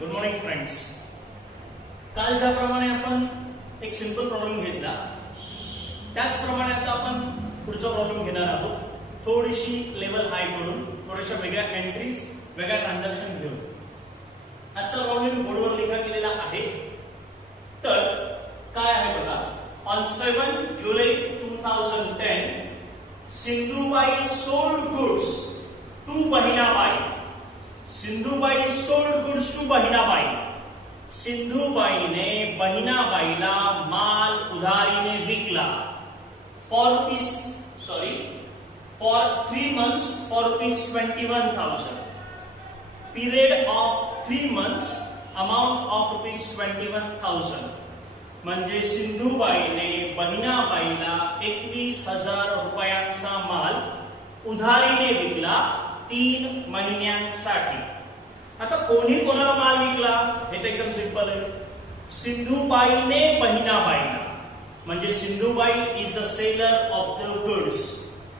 Good morning friends. काल ज्याप्रमाणे आपण एक सिंपल प्रॉब्लेम घेतला त्याचप्रमाणे आता आपण पुढचा प्रॉब्लेम घेणार आहोत. थोडीशी लेवल हाय करून थोड्याशा वेगळ्या एंट्रीज वेगळ्या ट्रान्झॅक्शन घेऊन. आजचा प्रॉब्लेम बोर्डवर लिखा केलेला आहे. तर काय आहे बघा. On 7 July 2010 Sindhubai sold goods to Bahinabai. Sindhubai sold goods to Bahinabai. सिंधुबाईने बहिणाबाईला माल उधारीने विकला for 3 months for rupees 21,000. Period of 3 months, amount of rupees 21,000. म्हणजे सिंधुबाईने बहिणाबाईला 21,000 रुपयांचा माल उधारीने विकला 3 महिन्यांसाठी. आता कोणी कोणाला माल विकला हे तर एकदम सिंपल आहे. सिंधुबाईने बहिणाबाईला, म्हणजे Sindhubai is the seller of the goods.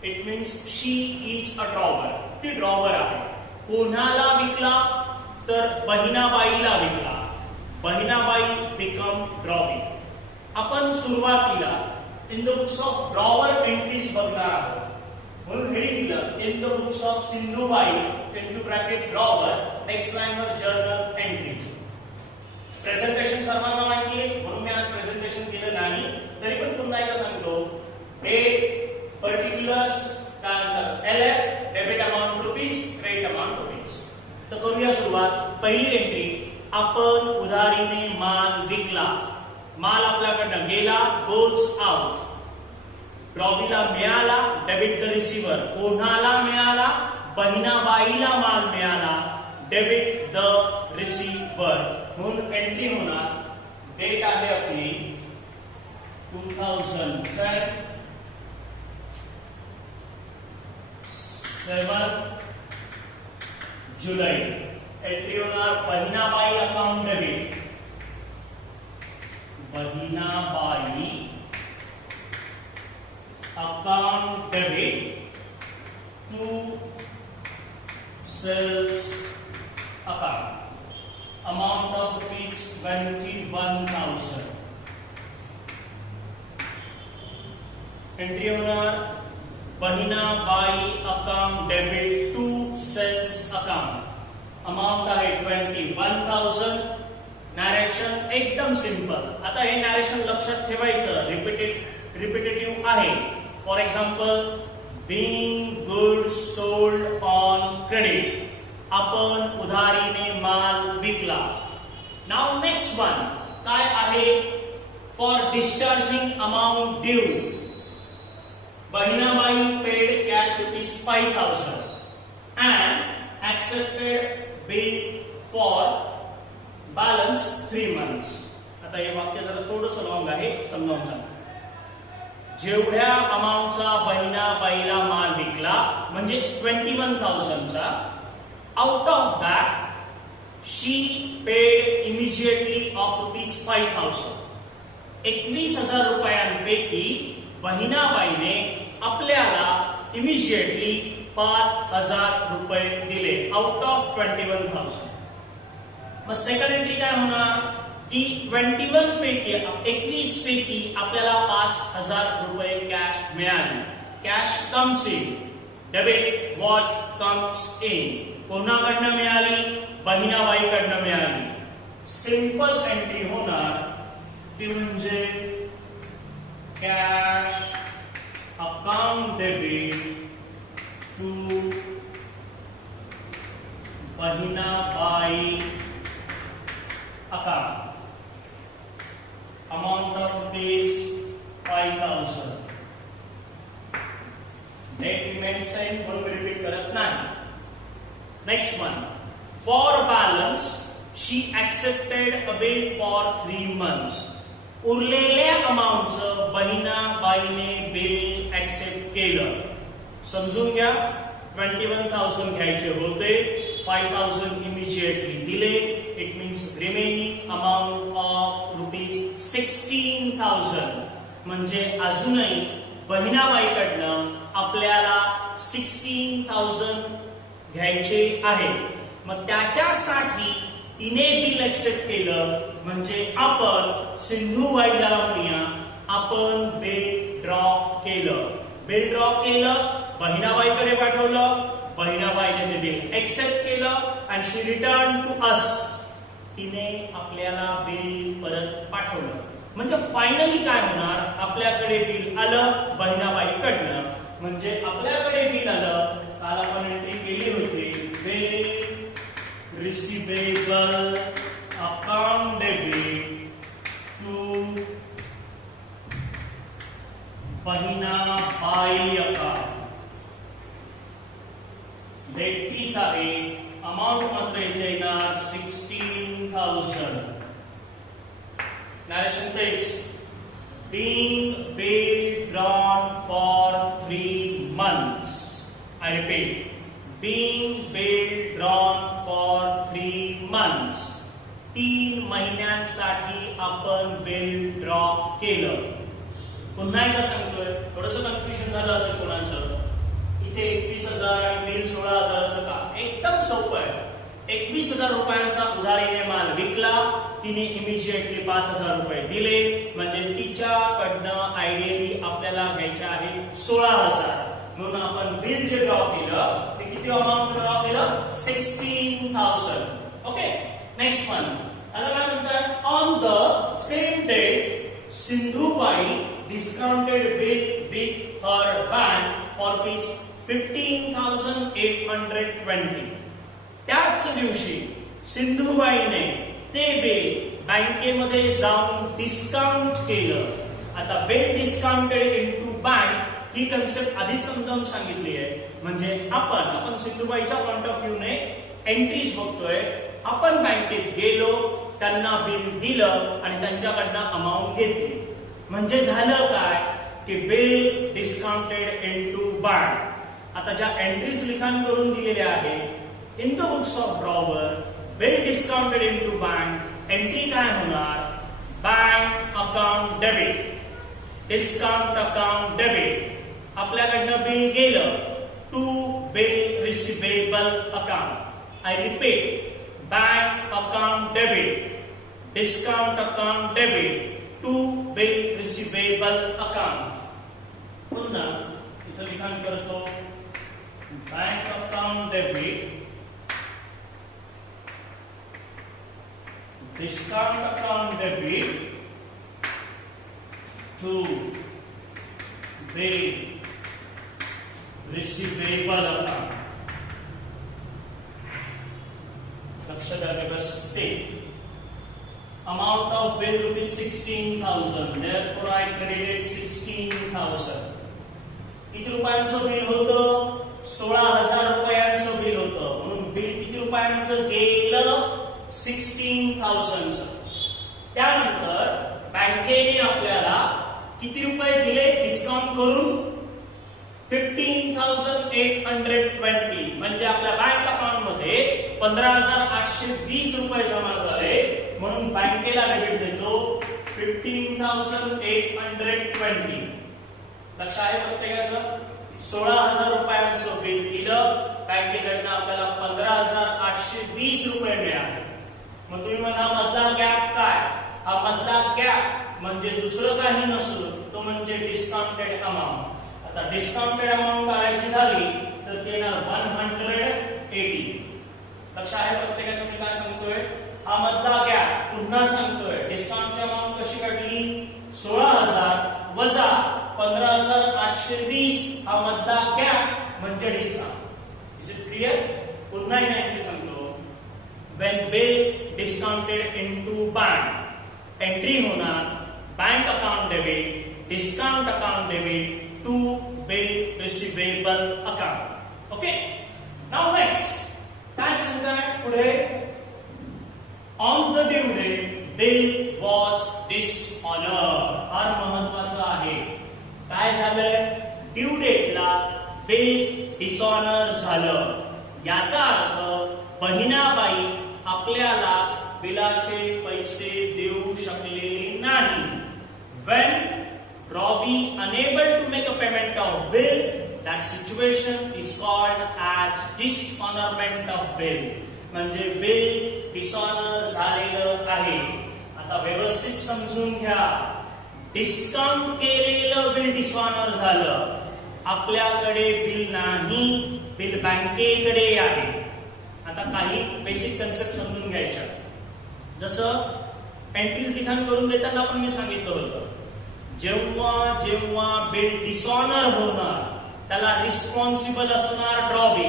It means she is a drawer. ती ड्रॉवर आहे. कोणाला विकला तर बहिणाबाईला विकला. Bahinabai become drawee. आपण सुरुवातीला in the books of drawer entries बघणार आहोत. म्हणून हेडिंग दिलं in the books of Sindhubai into bracket drawer next लाईनवर जर्नल एंट्रीज. प्रेझेंटेशन सर्वांना माहिती आहे म्हणून मी आज प्रेझेंटेशन केलं नाही. तरी पण पुन्हा एकदा सांगतो. Date, particulars, LF debit amount rupees, credit amount rupees. तर करूया सुरुवात. पहिली एंट्री, आपण उधारीने माल विकला. माल आपल्याकडनं गेला, गोज आउट. ड्रॉवीला मिळाला, डेबिट द रिसिव्हर. कोणाला मिळाला? बहिणाबाईला माल मिळाला, डेबिट द रिसिव्हर. म्हणून एंट्री होणार. डेट आहे आपली 2010 7 जुलै. एंट्री होणार Bahinabai account debit. Bahinabai account debit to sales account. Amount of rupees 21,000. Entry होणार Bahinabai account debit to sales account. Amount आहे 21,000. नॅरेशन एकदम सिंपल. आता हे नॅरेशन लक्षात ठेवायचं. रिपिटेटिव्ह आहे. For example, being goods sold on credit. आपण उधारीने माल विकला. नाउ नेक्स्ट वन काय आहे? For discharging amount due. Bahinabai paid cash rupees 5,000 and accepted bill for balance 3 months. आता हे वाक्य जरा थोडंसं लॉंग आहे, समजावून सांग. जेवढ्या अमाऊंटचा बहिणाबाईला माल विकला म्हणजे 21,000 चा, out of that she paid immediately of rupees 5,000. 21,000 रुपयांपैकी बहिणाबाईने आपल्याला इमिजिएटली 5,000 रुपये दिले आउट ऑफ 21,000. मग सेकंड एंट्री काय होणार की 21 पैकी आपल्याला 5,000 रुपये कॅश मिळाली. Cash comes in. Debit what comes in. कोणाकडनं मिळाली? बहिणाबाईकडनं मिळाली. सिंपल एंट्री होणार ती म्हणजे cash account debit to Bahinabai account. Amount of rupees 5,000. Date remains same म्हणून मी रिपीट करत नाही. Next one, for balance she accepted a bill for 3 months. उरलेल्या अमाउंटचं बहिणाबाईने बिल ऍक्सेप्ट केलं. समजून घ्या. 21,000 घ्यायचे होते, 5,000 इमिजिएटली दिले. It means remaining amount of rupees 16,000. म्हणजे अजूनही बहिणाबाईकडनं आपल्याला 16,000 घ्यायचे आहे. मग त्याच्यासाठी तिने बिल एक्सेप्ट केलं म्हणजे आपण सिंधुबाई ज्याला म्हणूया आपण बिल ड्रॉ केलं. बिल ड्रॉ केलं, बहिणाबाईकडे पाठवलं, बहिणाबाईने ते बिल एक्सेप्ट केलं and she return to us. तिने आपल्याला बिल परत पाठवलं. म्हणजे फायनली काय होणार, आपल्याकडे बिल आलं बहिणाबाईकडनं, म्हणजे आपल्याकडे बिल आलं. काल आपण एंट्री केली होती bill receivable account debit to Bahinabai account. Date तीच आहे, अमाऊंट मात्र इथे येणार 16,000. नरेशन तेच, being bill drawn for 3 months. I repeat, being bill drawn for 3 months. 3 महिन्यांसाठी आपण बिल ड्रॉ केलं. पुन्हा एकदा सांगतोय, थोडंसं कन्फ्युजन झालं असेल कोणाचं. इथे 21,000 आणि बिल 16,000चं का? एकदम सोपं आहे. 21,000 रुपयांचा उधारीने माल विकला, तिने इमिजिएटली 5,000 रुपये दिले, म्हणजे तिच्याकडनं आयडियली आपल्याला घ्यायचे आहे 16,000. म्हणून आपण बिल जे ड्रॉ केलं ते किती अमाऊंट ड्रॉ केलं, 16,000. Okay, next one. आता काय म्हणतात, on the same date Sindhubai discounted bill with her bank for rupees 15,820. त्याच दिवशी सिंधुबाईने ते बिल बँकेमध्ये जाऊन डिस्काउंट केलं. आता बिल डिस्काउंटेड इनटू बँक ही कन्सेप्ट आधीच समजावून सांगितली आहे. म्हणजे आपण सिंधुबाईच्या पॉइंट ऑफ व्ह्यूने एंट्रीज बघतोय. आपण बँकेत गेलो, त्यांना बिल दिलं आणि त्यांच्याकडनं अमाऊंट घेतली. म्हणजे झालं काय की बिल डिस्काउंटेड इनटू बँक. आता ज्या एंट्रीज लिखाण करून दिलेल्या आहेत in the books of drawer, bill discounted into bank, entry काय होणार, bank account debit, discount account debit. आपल्याकडनं बिल गेलं to bill receivable account. I repeat, bank account debit, discount account debit to bill receivable account. पुन्हा इथं लिखाण करतो, bank account debit, discount account debit to bill receivable account. लक्ष द्यावे बसते. Amount of bill rupees 16,000. therefore I credited 16,000. किती रुपयांचं bill होतं, 16,000 रुपयांचं बिल होतं. म्हणून बिल किती रुपयांचं गेलं, 16,000. त्यानंतर बँकेने आपल्याला किती रुपये दिले डिस्काउंट करून, 15,820. म्हणजे आपल्या बँक अकाउंट मध्ये 15,820 रुपये जमा झाले. म्हणून बँकेला डेबिट देतो 15,820. लक्ष आहे प्रत्येकाचं. 16,000 रुपयांचं बिल दिलं, बँकेकडनं आपल्याला 15,820 रुपये मिळाले. मग तुम्ही म्हणा मधला गॅप काय, हा मधला गॅप म्हणजे दुसरं काही नसून तो म्हणजे डिस्काउंटेड अमाऊंट. आता डिस्काउंटेड अमाऊंट काढायची झाली तर ते येणार 180. लक्ष आहे प्रत्येकाचं. मी काय सांगतोय, हा मधला गॅप पुन्हा सांगतोय. डिस्काउंटची अमाऊंट कशी काढली, 16,000 वजा 15,820 हा मधला गॅप म्हणजे डिस्काउंट. Is it clear? पुन्हा एकदा एंट्री सांगतो. When bill discounted into bank, entry होणार bank account debit, discount account debit to bill receivable account. Okay, now next काय सांगताय पुढे, on the due date bill was dishonour. फार महत्वाचं आहे. काय झालं, ड्यू डेटला बिल डिसऑनर झालं. याचा अर्थ बहिणाबाई आपल्याला बिलाचे पैसे देऊ शकलेले नाही. When Ravi unable to make a payment of bill, that situation is called as dishonorment of bill. म्हणजे बिल डिसऑनर झालेलं आहे. आता व्यवस्थित समजून घ्या, डिस्काउंट केलेलं बिल डिसऑनर झालं. आपल्याकडे बिल नाही, बिल बँकेकडे आहे. आता काही बेसिक कन्सेप्ट समजून घ्यायच्या. जसं एंट्रीज लिखाण करून देताना पण मी सांगितलं होतं, जेव्हा जेव्हा बिल डिसऑनर होणार त्याला रिस्पॉन्सिबल असणार ड्रॉवी,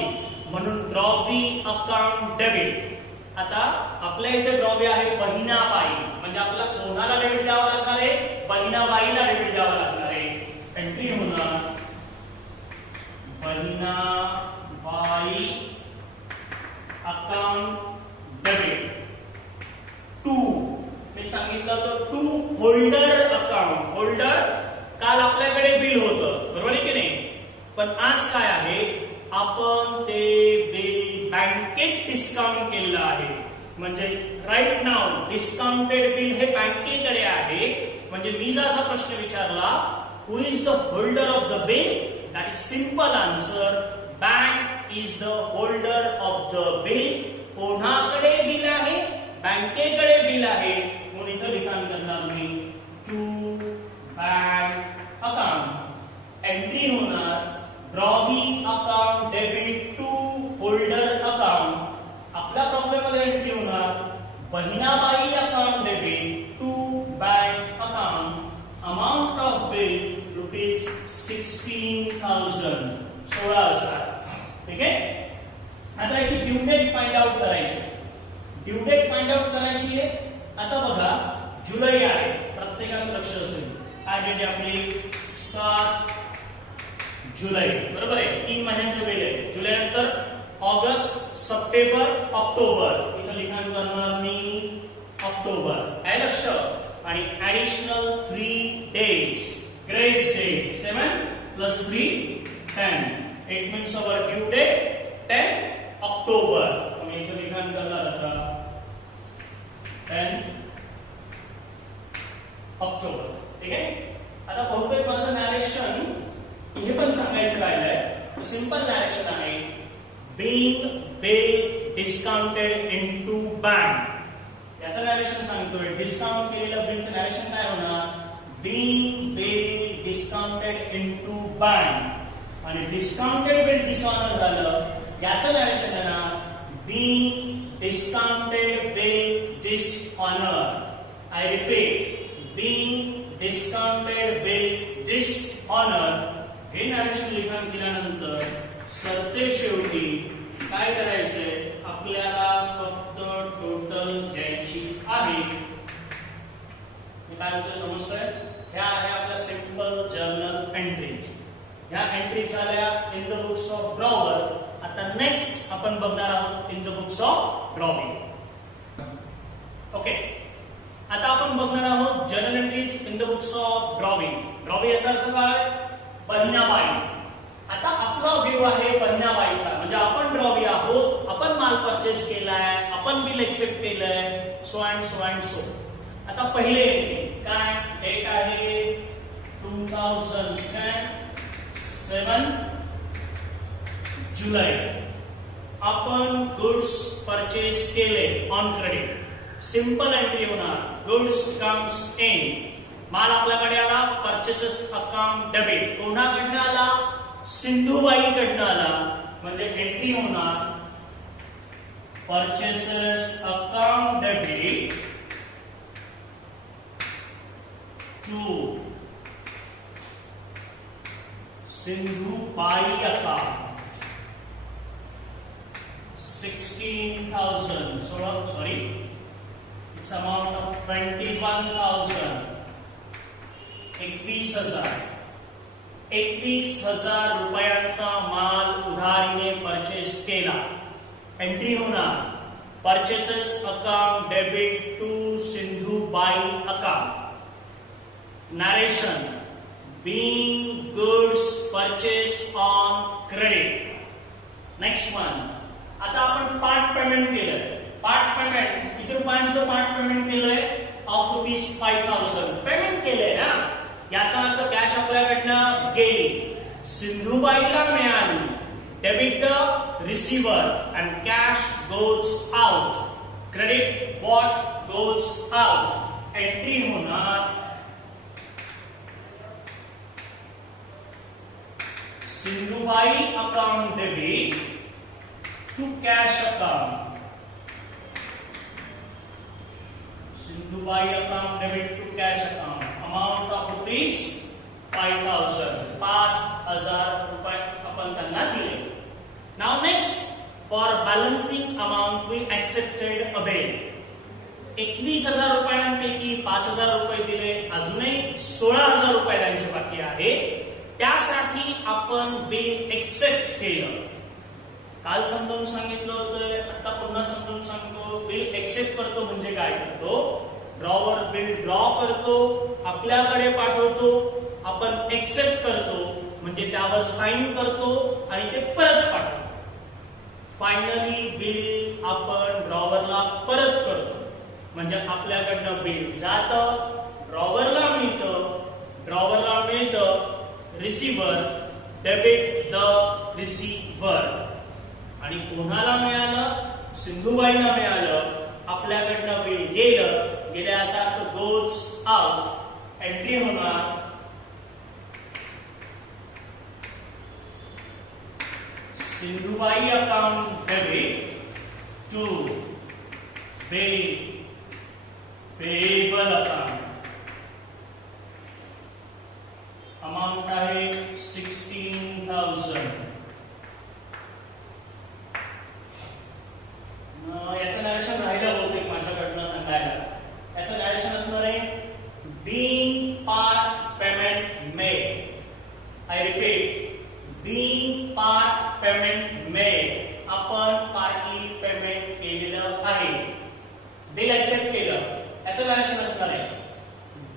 म्हणून ड्रॉवी अकाउंट डेबिट. आता आपल्या इथे ड्रॉवी आहे बहिणाबाई, म्हणजे आपल्याला कोणाला डेबिट द्यावं लागणार आहे? बहिणाबाईला डेबिट द्यावं लागणार आहे. एंट्री होणार बहिणाबाई अकाउंट डेबिट टू, मी सांगितलं होतं टू होल्डर अकाउंट. होल्डर काल आपल्याकडे बिल होतं, बरोबर आहे की नाही? पण आज काय आहे, आपण ते बिल बँकेत डिस्काउंट केलेलं आहे. म्हणजे राईट नाव डिस्काउंटेड बिल हे बँकेकडे आहे. म्हणजे मी जर असा प्रश्न विचारला, who is the holder of the bill? That is simple answer, bank is the holder of the bill. कोणाकडे बिल आहे? बँकेकडे बिल आहे. म्हणून इथं लिखाण करणार मी टू बँक अकाउंट. एंट्री होणार drawee account debit to holder account. आपल्या प्रॉब्लेम मध्ये एंट्री होणार Bahinabai account debit to bank account. Amount of bill rupees 16,000, 16,000. ठीक आहे. आता याची ड्यू डेट फाइंड आउट करायची. ड्यू डेट फाइंड आउट करायची आहे. आता बघा जुलै आहे, प्रत्येकाचं लक्ष असेल. काय डेट आहे आपली? 7 जुलै, बरोबर आहे. 3 महिन्यांचे बिल आहे. जुलै नंतर ऑगस्ट, सप्टेंबर, ऑक्टोबर. इथं लिखाण करणार मी ऑक्टोबर. काय लक्ष? आणि additional 3 days grace day 7 + 3 10. It means our due date 10th October. मी इथं लिखाण करणार आता 10 ऑक्टोबर. ठीक आहे. आता बहुतेक माझं नॅरेशन हे पण सांगायचं राहिलंय. सिंपल नॅरेशन आहे. Being bill discounted into bank, याचं नॅरेशन सांगतोय. डिस्काउंट केलेलं बिलचं नॅरेशन काय होणार? Being bill discounted into bank. आणि डिस्काउंटेड बिल डिसऑनर झालं, याचं नॅरेशन येणार being discounted bill dishonour. I repeat, being discounted bill dishonour. हे नॅरेशन लिखाण केल्यानंतर सरतेशेवटी काय करायचंय? आपल्याला फक्त टोटल घ्यायची आहे. काय होतं समजतंय? ह्या आहे आपल्या सिंपल जर्नल एंट्रीज. ह्या एंट्रीज झाल्या in the books of drawer. आता नेक्स्ट आपण बघणार आहोत in the books of drawing. Okay. आता आपण बघणार आहोत journal entries in the books of drawing. Drawing याचा अर्थ काय? बहिणाबाई. आता आपला व्ह्यू आहे बहिणाबाईचा, म्हणजे आपण ड्रॉवी आहोत, आपण माल परचेस केलाय, आपण बिल एक्सेप्ट केलंय, so and so and so. आता पहिले काय? डेट आहे 2010 7 जुलै. आपण गुड्स परचेस केले ऑन क्रेडिट. सिंपल एंट्री होणार गुड्स कम्स इन. माल आपल्याकडे आला, परचेसेस अकाउंट डेबिट. कोणाकडनं आला? सिंधुबाईकडनं आला. म्हणजे एंट्री होणार purchases account debit to Sindhubai account 16,000. Sorry, it's amount of 21,000. 21,000. 21,000 रुपयांचा माल उधारीने परचेस केला. एंट्री होणार purchases account debit to Sindhubai account. Narration being goods purchased on credit. Next one. आता आपण पार्ट पेमेंट केलंय. पार्ट पेमेंट किती रुपयांचं पार्ट पेमेंट केलंय? ऑफ ₹5,000 पेमेंट केलंय ना. याचा अर्थ कॅश आपल्याकडनं गेली, सिंधुबाईला मिळाली. Debit receiver and cash goes out. Credit what goes out. Entry होणार Sindhubai account debit to cash account. Sindhubai account debit to cash account. Amount of rupees 5,000. 5,000 रुपये आपण त्यांना दिले. Now next, for balancing amount we accepted a bill. 21,000 रुपयांपैकी 5,000 रुपये दिले, अजूनही 16,000 रुपये त्यांचे बाकी आहे. त्यासाठी आपण बिल एक्सेप्ट केलं. काल समजावून सांगितलं होतं, आता पुन्हा समजावून सांगतो. बिल एक्सेप्ट करतो म्हणजे काय करतो? ड्रॉवर बिल ड्रॉ करतो, आपल्याकडे पाठवतो, आपण एक्सेप्ट करतो म्हणजे त्यावर साइन करतो आणि ते परत पाठवतो. फायनली बिल आपण ड्रॉवरला परत करतो म्हणजे आपल्याकडनं बिल जातं, ड्रॉवरला मिळतं, रिसीव्हर डेबिट द रिसीव्हर. आणि कोणाला मिळालं? सिंधुबाईला मिळालं. आपल्याकडनं बिल गेल्याचा अर्थ गोज आउट. एंट्री होणार Sindhubai account debit to payable account. Amount आहे 16,000. याचं नरेशन राहिलं बहुतेक माझ्याकडनं सांगायला. याचं नरेशन असणार आहे being part payment made. I repeat, being part payment made. आपण पार्टली पेमेंट केलेलं आहे. बिल एक्सेप्ट केलं, याचं नरेशन असणार आहे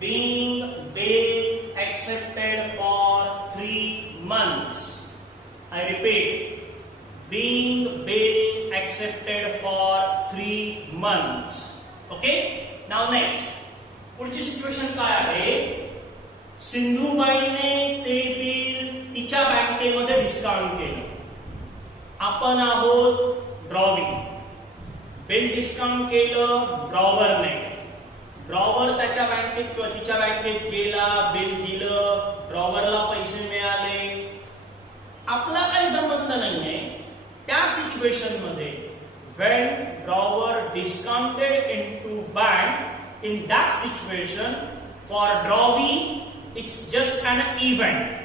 being bill accepted for 3 months. I repeat, being bill accepted for 3 months. Okay? Now next, पुढची सिच्युएशन काय आहे? सिंधुबाईने ते बिल तिच्या बँकेमध्ये डिस्काउंट केलं. आपण आहोत ड्रॉविंग. बिल डिस्काउंट केलं ड्रॉवरने. ड्रॉवर त्याच्या बँकेत किंवा तिच्या बँकेत गेला, बिल दिलं, ड्रॉवरला पैसे मिळाले. आपला काही संबंध नाहीये त्या सिच्युएशन मध्ये. when drawer discounted into bank, in that situation for drawee it's just an event.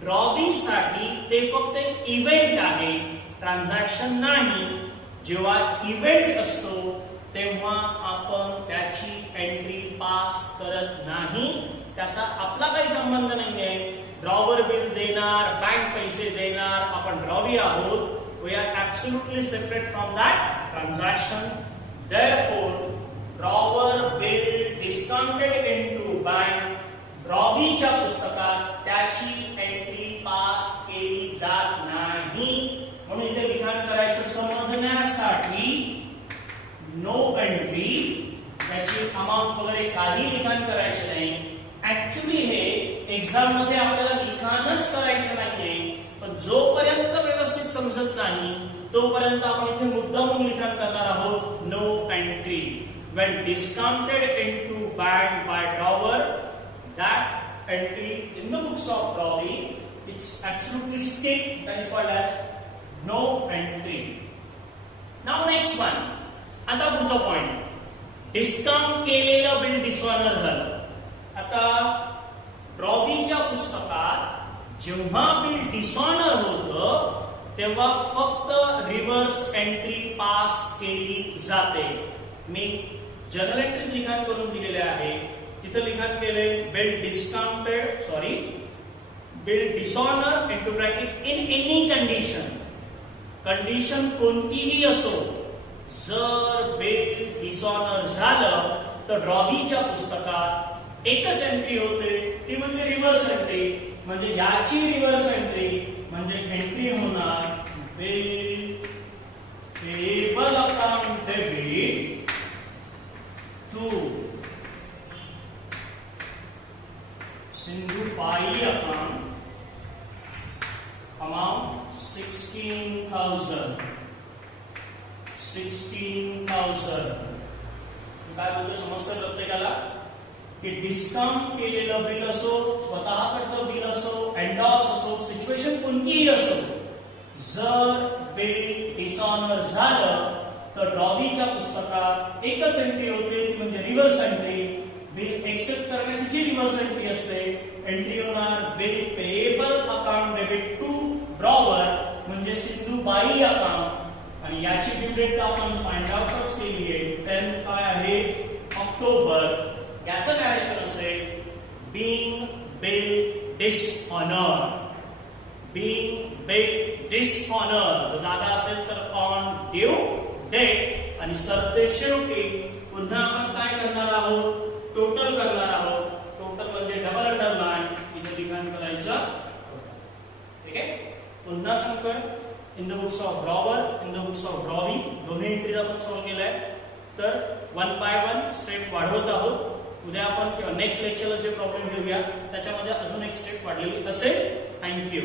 Drawee साठी ते फक्त एक इव्हेंट आहे, ट्रान्झॅक्शन नाही. जेव्हा इव्हेंट असतो तेव्हा आपण त्याची एंट्री पास करत नाही. त्याचा आपला काही संबंध नाहीये. ड्रॉवर बिल देणार, बँक पैसे देणार, आपण ड्रॉवी आहोत. We are absolutely separate from that transaction. Therefore drawer bill discounted into bank, ड्रॉवीच्या पुस्तकात त्याची एंट्री पास केली जात नाही. म्हणून इथे लिखाण करायचं समजण्यासाठी नो एंट्री, त्याची अमाउंट वगैरे काही लिखाण करायचे नाही. ऍक्च्युली हे एक्झाम मध्ये आपल्याला लिखाणच करायचं नाहीये, पण जोपर्यंत व्यवस्थित समजत नाही तोपर्यंत आपण इथे मुद्दामून लिखाण करणार आहोत. No entry when discounted into bank by drawer, that entry in the books of drawee it's absolutely strict, that is called as no entry. Now next one, आता पुढचा पॉइंट, डिस्काउंट केलेलं बिल डिसऑनर झालं. आता ड्रॉवीच्या पुस्तकात जेव्हा bill dishonour होतं तेव्हा फक्त रिव्हर्स एंट्री पास केली जाते. मी जनरल एंट्रीज लिखाण करून दिलेले आहे. तिथे लिखाण केले bill discounted bill dishonour into bracket in any condition. Condition कोणतीही असो, जर बिल डिसऑनर झालं तर ड्रॉवीच्या पुस्तकात एकच एंट्री होते, ती म्हणजे रिव्हर्स एंट्री. म्हणजे याची रिव्हर्स एंट्री म्हणजे एंट्री होणार bill payable account debit to Sindhubai account, amount 16,000. 16,000. काय बोलतो समजतं प्रत्येकाला की डिस्काउंट केलेलं बिल असो, स्वतःकडचं बिल असो, एंडॉर्स असो, सिच्युएशन कोणतीही असो, जर बिल डिसऑनर झालं तर ड्रॉवीच्या पुस्तकात एकच एंट्री होते ती म्हणजे रिव्हर्स एंट्री. बिल एक्सेप्ट करण्याची जी रिव्हर्स एंट्री असते, एंट्री होणार bill payable account debit to drawer म्हणजे सिंधुबाई अकाउंट. आणि याची ड्यू डेट आपण फाइंड आउटच केली आहे. 10th काय आहे? ऑक्टोबर. याचं नॅरेशन असेल being bill dishonour. Being bill dishonour जागा असेल तर ऑन ड्यू डेट. आणि सरतेशेवटी पुन्हा आपण काय करणार आहोत? टोटल करणार आहोत. टोटल म्हणजे डबल अंडरलाइन इथे लिखाण करायचं. ठीक आहे. पुन्हा सांगतोय in the books of drawer, in the books of drawee दोन्ही एंट्रीज आपण सॉल्व्ह केलाय. तर 1 by 1 स्टेप वाढवत आहोत. उद्या आपण किंवा नेक्स्ट लेक्चरला जे प्रॉब्लेम घेऊया त्याच्यामध्ये अजून एक स्टेप वाढलेली असेल. थँक्यू.